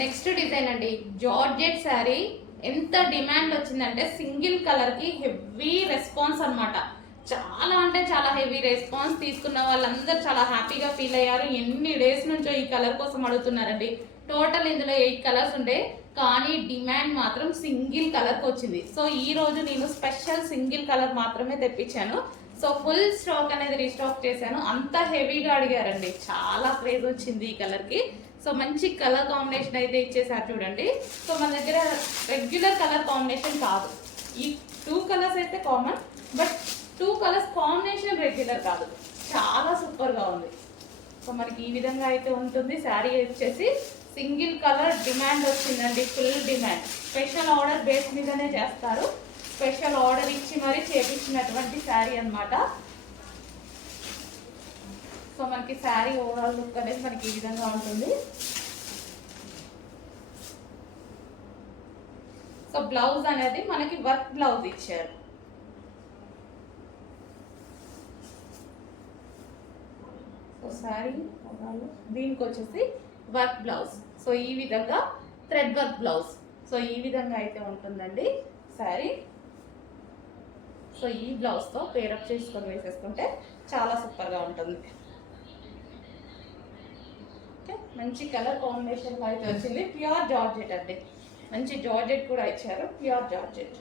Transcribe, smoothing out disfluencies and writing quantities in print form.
Next design అండి, georgette sari. ఎంత demand వచ్చిందంటే సింగిల్ కలర్ కి హెవీ రెస్పాన్స్ అన్నమాట. చాలా అంటే చాలా హెవీ రెస్పాన్స్. తీసుకున్న వాళ్ళందరూ చాలా హ్యాపీగా ఫీల్ అయ్యారు. ఎన్ని డేస్ నుంచో ఈ కలర్ కోసం అడుగుతున్నారండి. టోటల్ ఇందులో 8 కలర్స్ ఉండే, కానీ డిమాండ్ మాత్రం సింగిల్ కలర్కి వచ్చింది. సో ఈ రోజు నేను స్పెషల్ సింగిల్ కలర్ మాత్రమే తెప్పించాను. సో ఫుల్ స్టాక్ అనేది రీస్టాక్ చేశాను. అంత హెవీగా అడిగారండి, చాలా క్రేజ్ వచ్చింది ఈ కలర్కి. సో మంచి కలర్ కాంబినేషన్ అయితే ఇచ్చేసారు చూడండి. సో మన దగ్గర రెగ్యులర్ కలర్ కాంబినేషన్ కాదు, ఈ 2 కలర్స్ అయితే common, but 2 colours combination regular కాదు. చాలా సూపర్గా ఉంది. సో మనకి ఈ విధంగా అయితే ఉంటుంది. శారీ వచ్చేసి సింగిల్ కలర్ డిమాండ్ వచ్చిందండి, full demand. Special order base మీదనే చేస్తారు. స్పెషల్ ఆర్డర్ ఇచ్చి మరీ చేపించినటువంటి శారీ అన్నమాట. సో మనకి శారీ ఓవరాల్ లుక్ అనేది మనకి ఈ విధంగా ఉంటుంది. సో బ్లౌజ్ అనేది మనకి వర్క్ బ్లౌజ్ ఇచ్చారు. సో శారీ దీనికి వచ్చేసి వర్క్ బ్లౌజ్. సో ఈ విధంగా థ్రెడ్ వర్క్ బ్లౌజ్. సో ఈ విధంగా అయితే ఉంటుందండి శారీ. సో ఈ బ్లౌజ్తో పేరప్ చేసుకొని వేసేసుకుంటే చాలా సూపర్గా ఉంటుంది. మంచి కలర్ కాంబినేషన్ అయితే వచ్చింది. ప్యూర్ జార్జెట్ అండి, మంచి జార్జెట్ కూడా ఇచ్చారు, ప్యూర్ జార్జెట్.